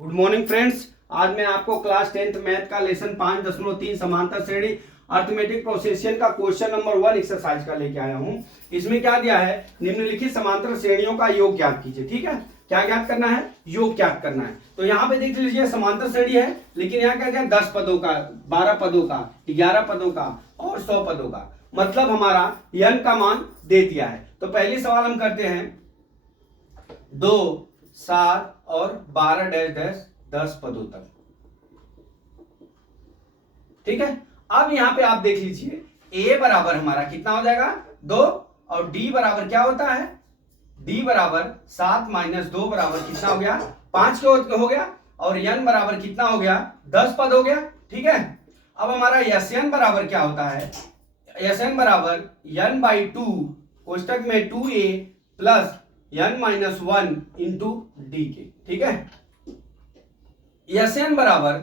Good morning friends. आज मैं आपको क्लास 10th मैथ का लेसन 5.3 समांतर श्रेणी अर्थमेटिक प्रोसेशन का क्वेश्चन नंबर 1 एक्सरसाइज का लेके आया हूं। इसमें क्या दिया है, निम्नलिखित समांतर श्रेणियों का योग ज्ञात कीजिए। ठीक है, क्या ज्ञात करना है, योग ज्ञात करना है। तो यहाँ पे देख लीजिए समांतर श्रेणी है, लेकिन यहाँ क्या दिया, 10 पदों का, 12 पदों का, 11 पदों का और 100 पदों का। मतलब हमारा n का मान दे दिया है। तो पहली सवाल हम करते हैं, 2, 7 और 12 डैश डैश 10 पदों तक। ठीक है, अब यहां पे आप देख लीजिए, a बराबर हमारा कितना हो जाएगा, 2, और d बराबर क्या होता है, d बराबर 7 माइनस 2 बराबर कितना हो गया, 5 हो गया, और n बराबर कितना हो गया, 10 पद हो गया। ठीक है, अब हमारा Sn बराबर क्या होता है, Sn बराबर n बाई 2 कोष्टक में 2a plus n minus 1 into D के। ठीक है, Sn बराबर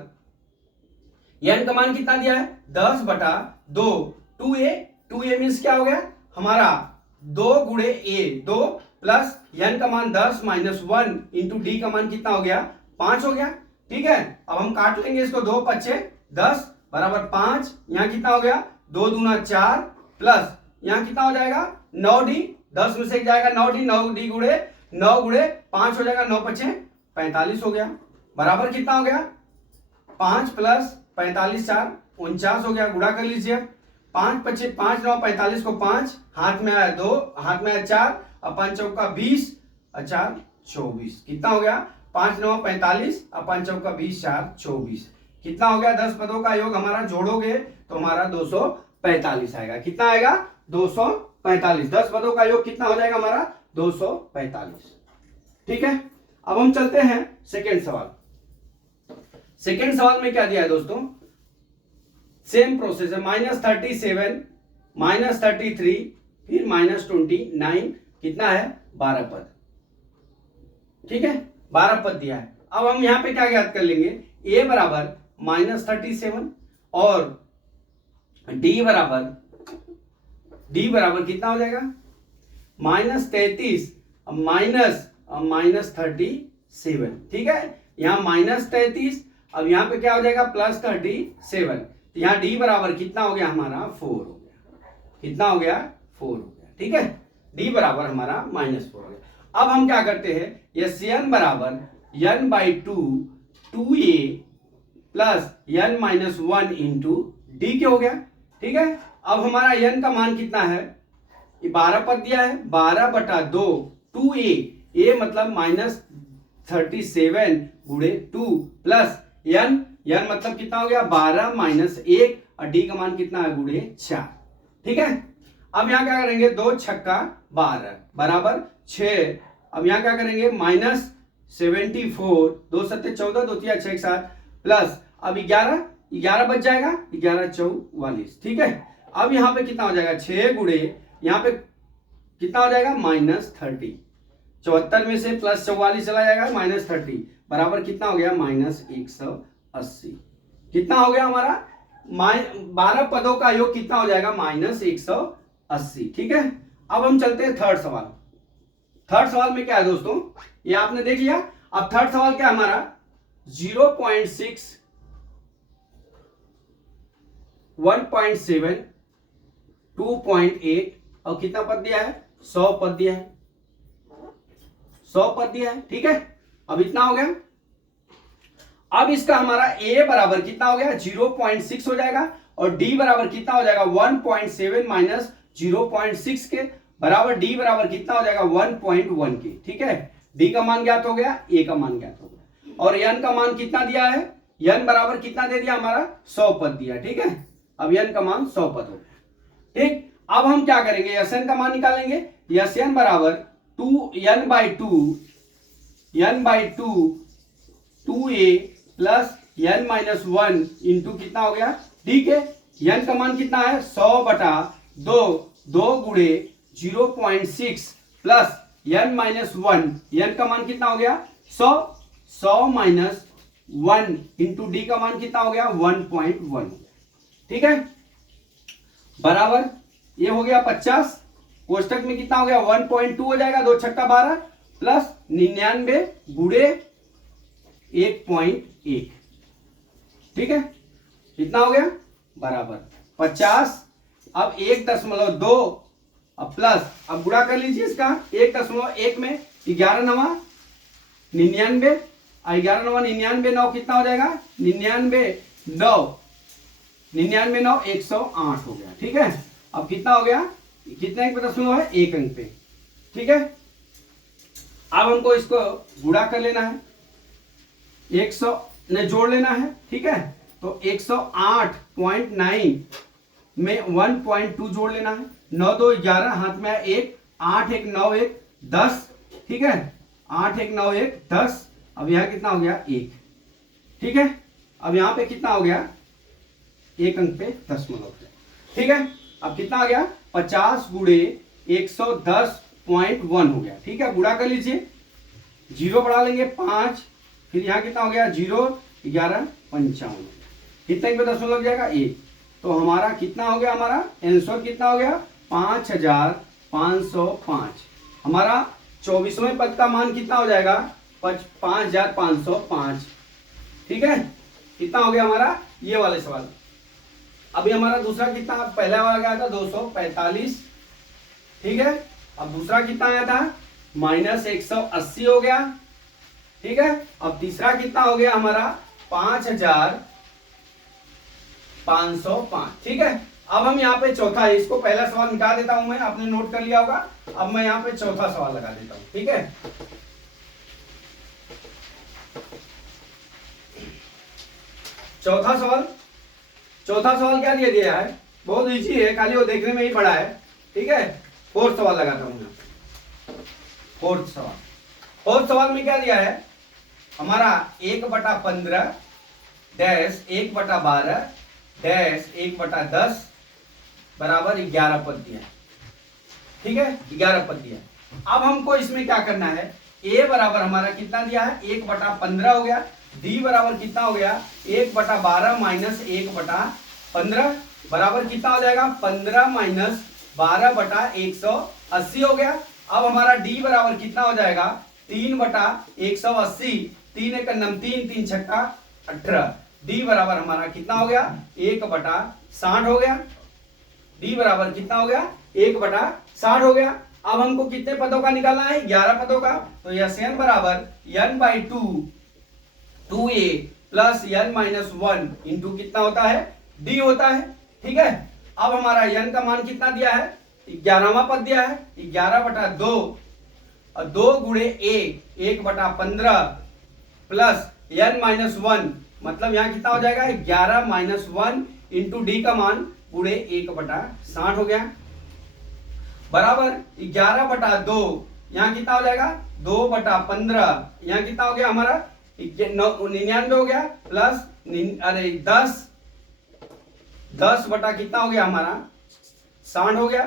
n का मान कितना दिया है, 10 बटा 2, 2a मीन्स क्या हो गया हमारा 2 गुणे a, 2 प्लस n का मान 10 माइनस 1 इंटू डी का मान कितना हो गया, 5 हो गया। ठीक है, अब हम काट लेंगे इसको, 2 पच्चे 10 बराबर 5, यहां कितना हो गया, 2 दूना 4 प्लस यहां कितना हो जाएगा 9d, 10 में से एक जाएगा 9d, 9d गुणे 9 गुणे 5 हो जाएगा, 9 पच्चे 45 हो गया, बराबर कितना हो गया 5 प्लस 45 4 49 हो गया। गुणा कर लीजिए, 5 पच्चे 5, 9 45 को 5 हाथ में आया 2, हाथ में आया 4, और 5 चौका 20 और 4 24, कितना हो गया 5 9 45 और 5 चौका 20 4 24, कितना हो गया, 10 पदों का योग हमारा जोड़ोगे तो हमारा 245 आएगा। कितना आएगा, 245। 10 पदों का योग कितना हो जाएगा हमारा, 245। ठीक है, अब हम चलते हैं सेकेंड सवाल। सेकेंड सवाल में क्या दिया है दोस्तों, सेम प्रोसेस है, -37 -33 फिर -29, कितना है 12 पद। ठीक है, 12 पद दिया है। अब हम यहां पे क्या ज्ञात कर लेंगे, a बराबर -37 और d बराबर कितना हो जाएगा, -33 -37। ठीक है, यहां -33, अब यहां पे क्या हो जाएगा +37, तो यहां d बराबर कितना हो गया हमारा 4 हो गया, कितना हो गया 4 हो गया। ठीक है, d बराबर हमारा -4 हो गया। अब हम क्या करते हैं, Sn बराबर n by 2 2a plus n minus 1 into D के हो गया। ठीक है, अब हमारा n का मान कितना है, ये 12 पद दिया है, 12 बटा 2 2a मतलब -37 गुणे 2 प्लस n मतलब कितना हो गया 12 माइनस 1, और डी का मान कितना है गुणे 4। ठीक है, अब यहां क्या करेंगे, 2 छक्का 12 बराबर 6, अब यहां क्या करेंगे -74, 2 सत्ते 14, 2 तिया 6 7 प्लस अब 11 बच जाएगा, 11 44। ठीक है, अब यहां पे कितना हो जाएगा 6 गुणे, यहां पे कितना हो जाएगा -30, 74 में से प्लस 44 चला जाएगा -30 बराबर कितना हो गया -180। कितना हो गया हमारा 12 पदों का योग कितना हो जाएगा -180। ठीक है, अब हम चलते हैं थर्ड सवाल। थर्ड सवाल में क्या है दोस्तों, ये आपने देख लिया। अब थर्ड सवाल क्या है हमारा, 0.6 1.7 2.8 और कितना पद दिया है, 100 पद दिया है, 100 पद दिया है। ठीक है, अब इतना हो गया। अब इसका हमारा a बराबर कितना हो गया 0.6 हो जाएगा, और d बराबर कितना हो जाएगा 1.7 माइनस 0.6 के बराबर d बराबर कितना हो जाएगा 1.1 के। ठीक है, d का मान ज्ञात हो गया, a का मान ज्ञात हो गया, और n का मान कितना दिया है, n बराबर कितना दे दिया हमारा 100 पद दिया। ठीक है, अब n का मान 100 पद हो गया। ठीक, अब हम क्या करेंगे, Sn का मान निकालेंगे। Sn बराबर n by 2 2a plus n minus 1 into कितना हो गया डी के। n का मान कितना है 100 बटा 2, 2 गुणे 0.6 प्लस n माइनस 1, n का मान कितना हो गया 100 माइनस 1 इंटू डी का मान कितना हो गया 1.1। ठीक है, बराबर ये हो गया 50, कोष्टक में कितना हो गया 1.2 हो जाएगा, 2 छक्का 12 प्लस 99 गुणे 1.1, ठीक है, कितना हो गया बराबर 50। अब 1.2 अब प्लस, अब गुणा कर लीजिए इसका 1.1 में 11 नवा 99, 11 नवा 99, 9 कितना हो जाएगा 99 9 99 9 108 हो गया, ठीक है। अब कितना हो गया, कितने अंक पे दशमलव है, 1 अंक पे, ठीक है। अब हमको इसको गुणा कर लेना है, 100 ने जोड़ लेना है, ठीक है। तो 108.9 में 1.2 जोड़ लेना है, 9 2 11 हाथ में 1, 8 1 9 1 10, ठीक है, 8 1 9 1 10। अब यहां कितना हो गया 1, ठीक है। अब यहां पे कितना हो गया 1 अंक पे दशमलव, ठीक है। अब कितना आ गया 50 गुणे 110.1 हो गया, ठीक है। गुणा कर लीजिए, 0 बढ़ा लेंगे 5, फिर यहाँ कितना हो गया 0 11 55, कितने पे दशमलव लग जाएगा 1। तो हमारा कितना हो गया, हमारा आंसर कितना हो गया 5505। हमारा 24वें पद का मान कितना हो जाएगा 5505, ठीक है। कितना हो गया हमारा ये वाले सवाल। अभी हमारा दूसरा कितना, पहला वाला गया था 245, ठीक है। अब दूसरा कितना आया था -180 हो गया, ठीक है। अब तीसरा कितना हो गया हमारा 5505, ठीक है। अब हम यहाँ पे चौथा है, इसको पहला सवाल मिटा देता हूं मैं, आपने नोट कर लिया होगा। अब मैं यहाँ पे चौथा सवाल लगा देता हूं, ठीक है। चौथा सवाल क्या दिया दिया है, बहुत इजी है, खाली वो देखने में ही बड़ा है, ठीक है। फोर्थ सवाल लगाता हूं मैं। फोर्थ सवाल में क्या दिया है हमारा 1/15 डैश 1/12 डैश 1/10 बराबर 11 पद दिया है, ठीक है, 11 पद दिया है। अब हमको इसमें क्या करना है, a बराबर हमारा कितना दिया है 1/15 हो गया, d बराबर कितना हो गया 1/12 माइनस 1/15 बराबर कितना हो जाएगा 15 माइनस 12/180 हो गया। अब हमारा d बराबर कितना हो जाएगा 3/180, 3 एक 3 3 छक्का 18, d बराबर हमारा कितना हो गया 1/60 हो गया, d बराबर कितना हो गया 1/60 हो गया। अब हमको कितने पदों का निकालना है 11 पदों का, तो Sn बराबर n/2 2a plus n-1 into कितना होता है d होता है, ठीक है। अब हमारा n का मान कितना दिया है 11वां पद दिया है 11/2 और 2 गुणे a 1/15 प्लस n-1, मतलब यहां कितना हो जाएगा 11-1 इंटू डी का मान गुणे 1/60 हो गया बराबर 11/2, यहाँ कितना हो जाएगा 2/15, यहाँ कितना हो गया हमारा 99 हो गया प्लस 10 बटा कितना हो गया हमारा 60 हो गया,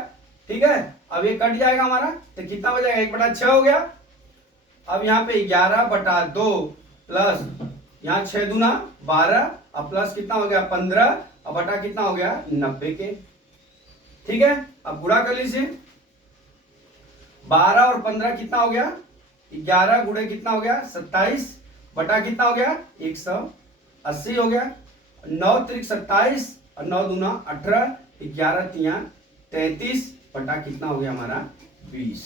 ठीक है। अब ये कट जाएगा हमारा, तो कितना हो जाएगा 1/6 हो गया। अब यहाँ पे 11/2 प्लस यहाँ 6 दूना 12 और प्लस कितना हो गया 15 और बटा कितना हो गया 90 के, ठीक है। अब गुणा कर लीजिए, 12 और 15 कितना हो गया 11 गुणे कितना हो गया 27 बटा कितना हो गया 180 हो गया, 9 त्रिक 27 और 9 दूना 18, 11 तिया 33 बटा कितना हो गया हमारा 20।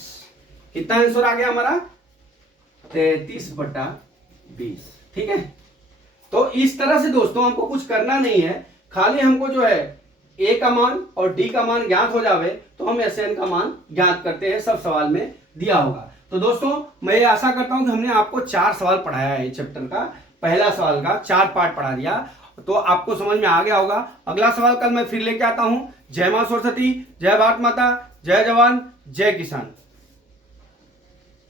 कितना आंसर आ गया हमारा 33/20, ठीक है। तो इस तरह से दोस्तों हमको कुछ करना नहीं है, खाली हमको जो है a का मान और d का मान ज्ञात हो जावे तो हम Sn का मान ज्ञात करते हैं, सब सवाल में दिया होगा। तो दोस्तों मैं आशा करता हूं कि हमने आपको 4 सवाल पढ़ाया है, चैप्टर का पहला सवाल का 4 पार्ट पढ़ा दिया, तो आपको समझ में आ गया होगा। अगला सवाल कल मैं फिर लेके आता हूं। जय मां सरस्वती, जय भारत माता, जय जवान, जय किसान।